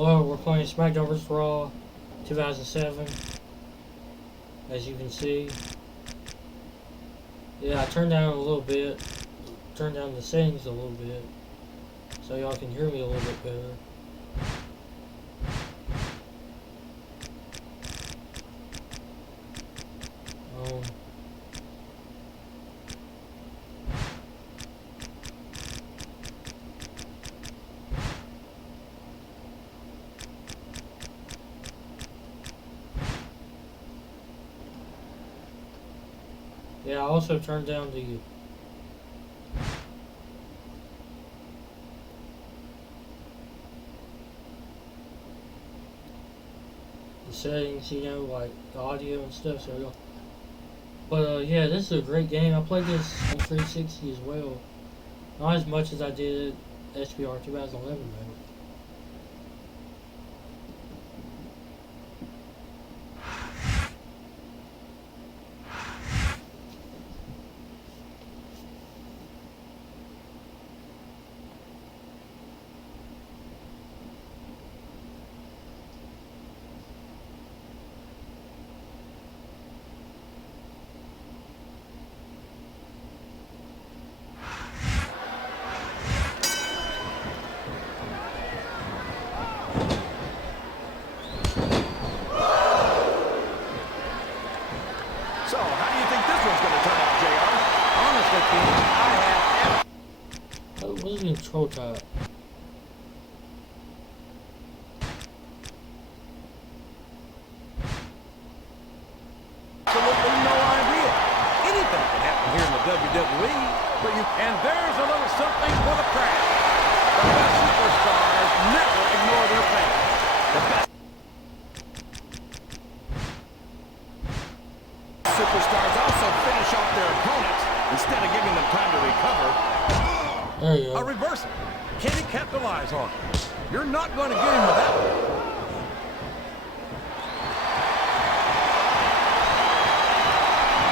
Hello, we're playing Smackdown Vs Raw 2007. As you can see. Yeah, I turned down a little bit. Turned down the settings a little bit. So y'all can hear me a little bit better. Yeah, I also turned down the settings, you know, like the audio and stuff. So y'all. But yeah, this is a great game. I played this on 360 as well. Not as much as I did SBR 2011 though. Control type. Absolutely no idea. Anything can happen here in the WWE, but and there's a little something for the crowd. The best superstars never ignore their fans. The best superstars also finish off their opponents instead of giving them time to recover. There you go. A reversal. Can he capitalize on it? You're not going to get him with that one.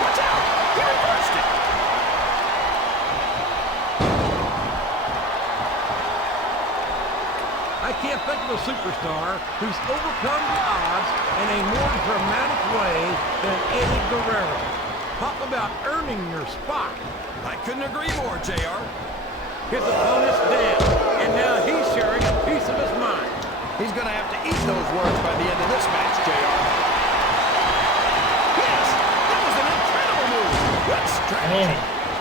Watch out! He reversed it! I can't think of a superstar who's overcome the odds in a more dramatic way than Eddie Guerrero. Talk about earning your spot. I couldn't agree more, JR. His opponent's down, and now he's sharing a piece of his mind. He's going to have to eat those words by the end of this match, JR. Yes, that was an incredible move. What strategy?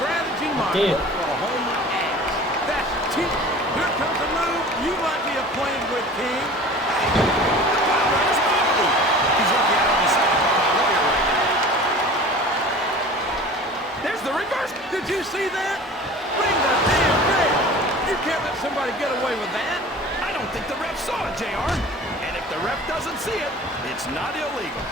Strategy model for a home run ass. That's cheap. Here comes a move you might be acquainted with, King. The power runner's body. He's lucky I don't decide to call my lawyer right now. There's the reverse. Did you see that? Bring the damn bell. You can't let somebody get away with that. I don't think the ref saw it, JR. And if the ref doesn't see it, it's not illegal.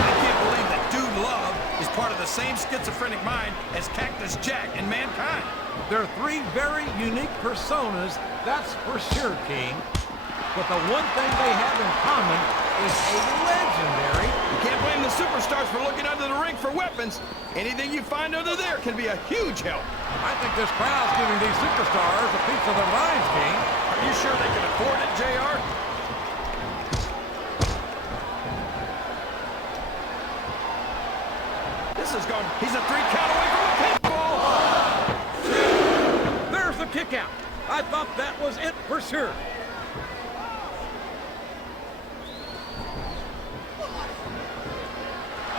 I can't believe that Dude Love is part of the same schizophrenic mind as Cactus Jack and Mankind. They're three very unique personas, that's for sure, King. But the one thing they have in common is a legendary. You can't blame the superstars for looking under the ring for weapons. Anything you find under there can be a huge help. I think this crowd's giving these superstars a piece of their minds, King. Are you sure they can afford it, JR? This is going. He's a 3 count away from a pinfall. There's the kick out. I thought that was it for sure.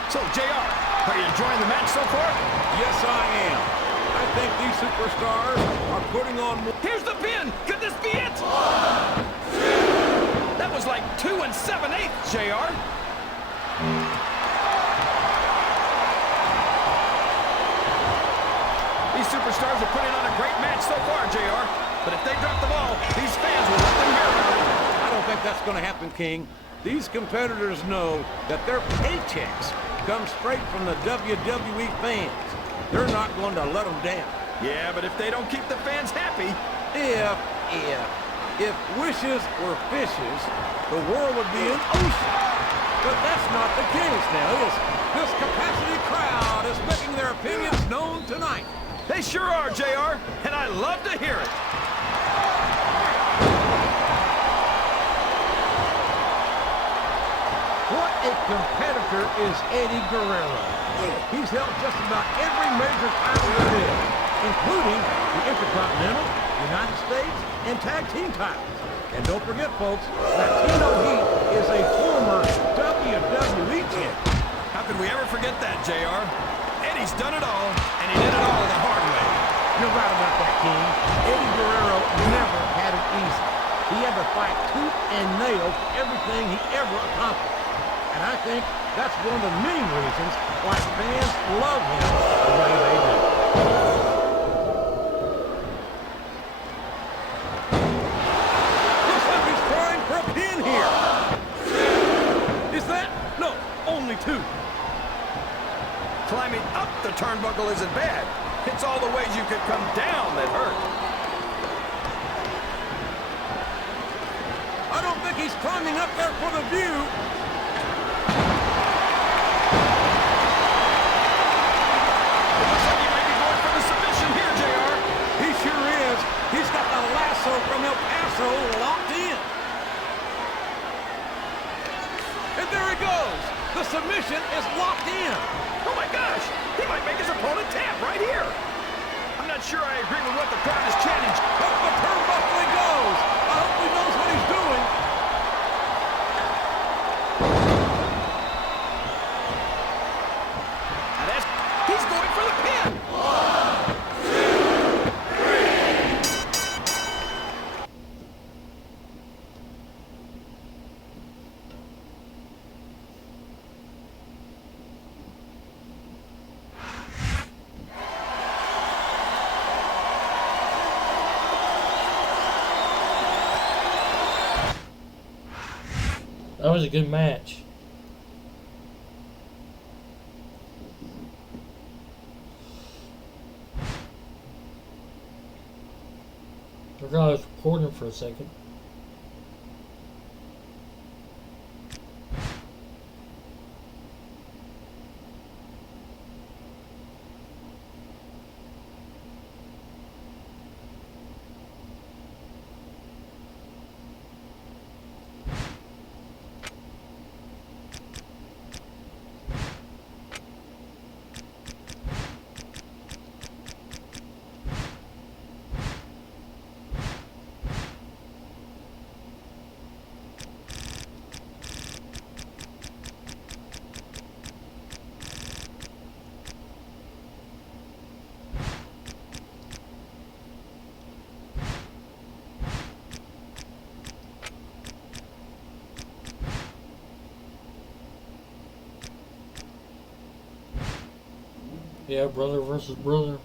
So, JR, are you enjoying the match so far? Yes, I am. I think these superstars are putting on more. Here's the pin! Could this be it? That was like 2 7/8, JR. These superstars are putting on a great match so far, JR. But if they drop the ball, these fans will let them hear about it. I don't think that's going to happen, King. These competitors know that their paychecks come straight from the WWE fans. They're not going to let them down. Yeah, but if they don't keep the fans happy... If wishes were fishes, the world would be an ocean. But that's not the case now, is it? This capacity crowd is making their opinions known tonight. They sure are, JR, and I love to hear it. What a competitor is Eddie Guerrero. He's held just about every major title there is, including the Intercontinental, United States, and Tag Team titles. And don't forget, folks, Latino Heat is a former WWE champion. How could we ever forget that, JR? Eddie's done it all, and he did it all the hard way. You're right about that, King. Eddie Guerrero never had it easy. He had to fight tooth and nail for everything he ever accomplished. And I think that's one of the main reasons why fans love him the way they do. Looks like he's trying for a pin here. Is that? No, only two. Climbing up the turnbuckle isn't bad. It's all the ways you could come down that hurt. I don't think he's climbing up there for the view. He's got the lasso from El Paso locked in. And there he goes. The submission is locked in. Oh my gosh, he might make his opponent tap right here. I'm not sure I agree with what the crowd is chanting. Up the turnbuckle he goes. I hope he knows what he's doing. And he's going for the pin. That was a good match. I forgot I was recording for a second. Yeah, brother versus brother.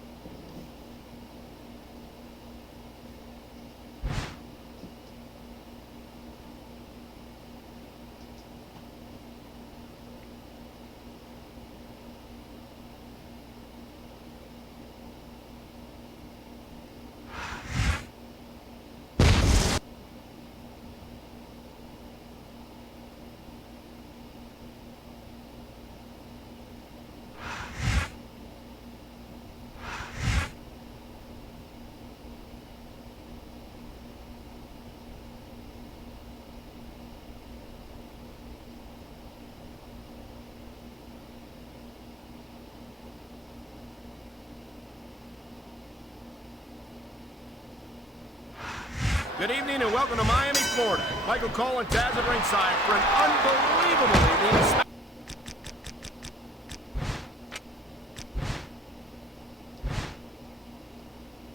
Good evening and welcome to Miami, Florida. Michael Cole and Taz at ringside for an unbelievable evening of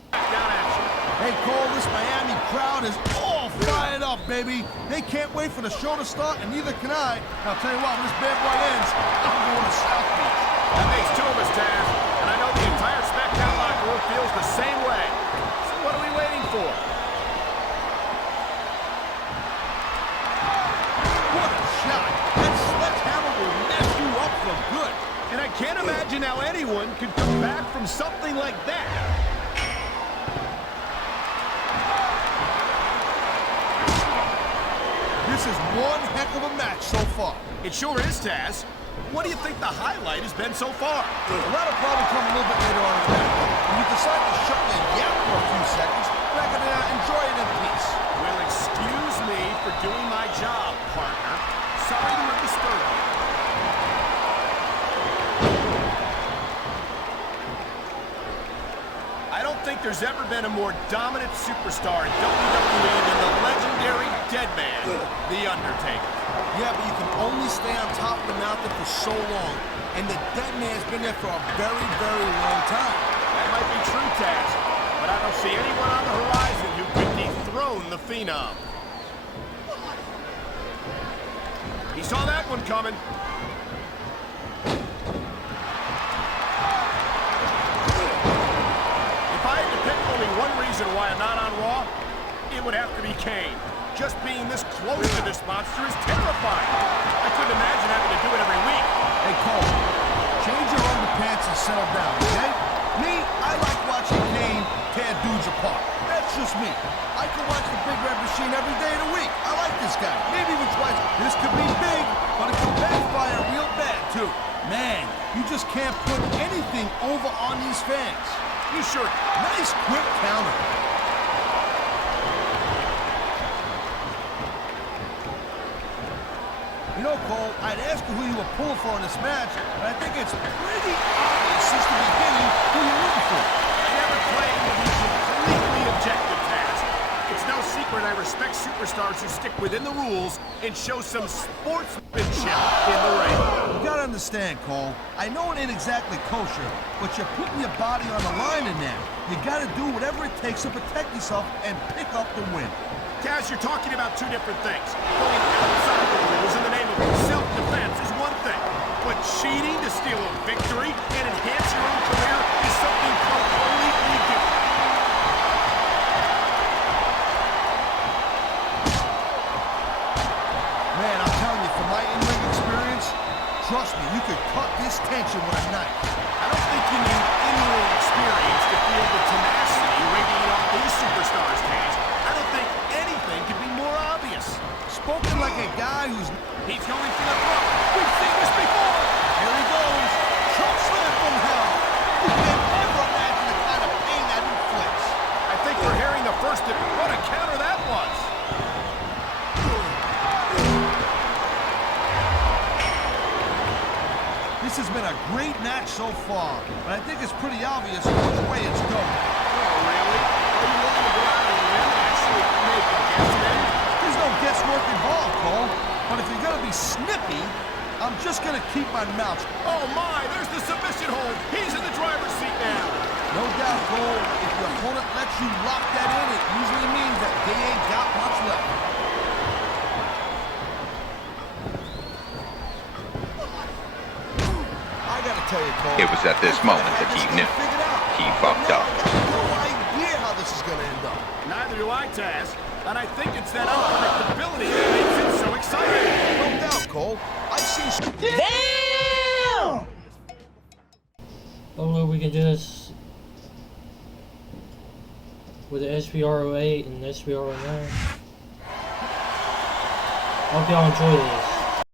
Smackdown action. Hey Cole, this Miami crowd is all fired up, baby. They can't wait for the show to start, and neither can I. I'll tell you what, when this bad boy ends, I'm going to South Beach. That makes two of us, Taz. And I know the entire Smackdown locker room feels the same way. So what are we waiting for? Good. And I can't imagine how anyone could come back from something like that. This is one heck of a match so far. It sure is, Taz. What do you think the highlight has been so far? Well, that'll probably come a little bit later on in the match. When you can think there's ever been a more dominant superstar in WWE than the legendary Deadman, The Undertaker. Yeah, but you can only stay on top of the mountain for so long, and the Deadman's been there for a very, very long time. That might be true, Taz, but I don't see anyone on the horizon who could dethrone the Phenom. He saw that one coming. If I had to pick only one reason why I'm not on Raw, it would have to be Kane. Just being this close to this monster is terrifying. I couldn't imagine having to do it every week. Hey, Cole, change your underpants and settle down, okay? Me, I like watching Kane tear dudes apart. That's just me. I can watch the Big Red Machine every day of the week. I like this guy, maybe even twice. This could be big, but it could backfire real bad, too. Man, you just can't put anything over on these fans. You sure? Nice quick counter. You know, Cole, I'd ask you who you were pulling for in this match, but I think it's pretty obvious since the beginning who you're rooting for. I never claimed to be completely objective, Taz. It's no secret I respect superstars who stick within the rules and show some sportsmanship in the ring. You gotta understand, Cole, I know it ain't exactly kosher, but you're putting your body on the line in there. You gotta do whatever it takes to protect yourself and pick up the win. Taz, you're talking about two different things. Going outside the rules in the name of self-defense is one thing, but cheating to steal a victory and enhance your own career is something completely different. Man, I'm telling you, from my in-ring experience, trust me, you could cut this tension with a knife. I don't think you need in-ring experience to feel the tenacity radiating off these superstars, Taz. I don't think anything could be more obvious. Spoken like a guy who's... He's going for the rope. We've seen this before. Here he goes. Choke slam from hell. You can't ever imagine the kind of pain that inflicts. I think we're hearing the first of what a counter that was. This has been a great match so far, but I think it's pretty obvious which way it's going. Oh, really? Are you willing to go out on a limb and actually make a guess then? There's no guesswork involved, Cole. But if you're going to be snippy, I'm just going to keep my mouth. Oh, my, there's the submission hold. He's in the driver's seat now. No doubt, Cole, if your opponent lets you lock that in, it usually means that they ain't got much left. I got to tell you, Cole. It was at this moment that he knew. He fucked up. I have no idea how this is going to end up. Neither do I, Taz. And I think it's that unpredictability that makes it so exciting. No doubt, Cole. I've seen... Damn! Hopefully we can do this with the SPR08 and the SPR09. Hope y'all enjoy this.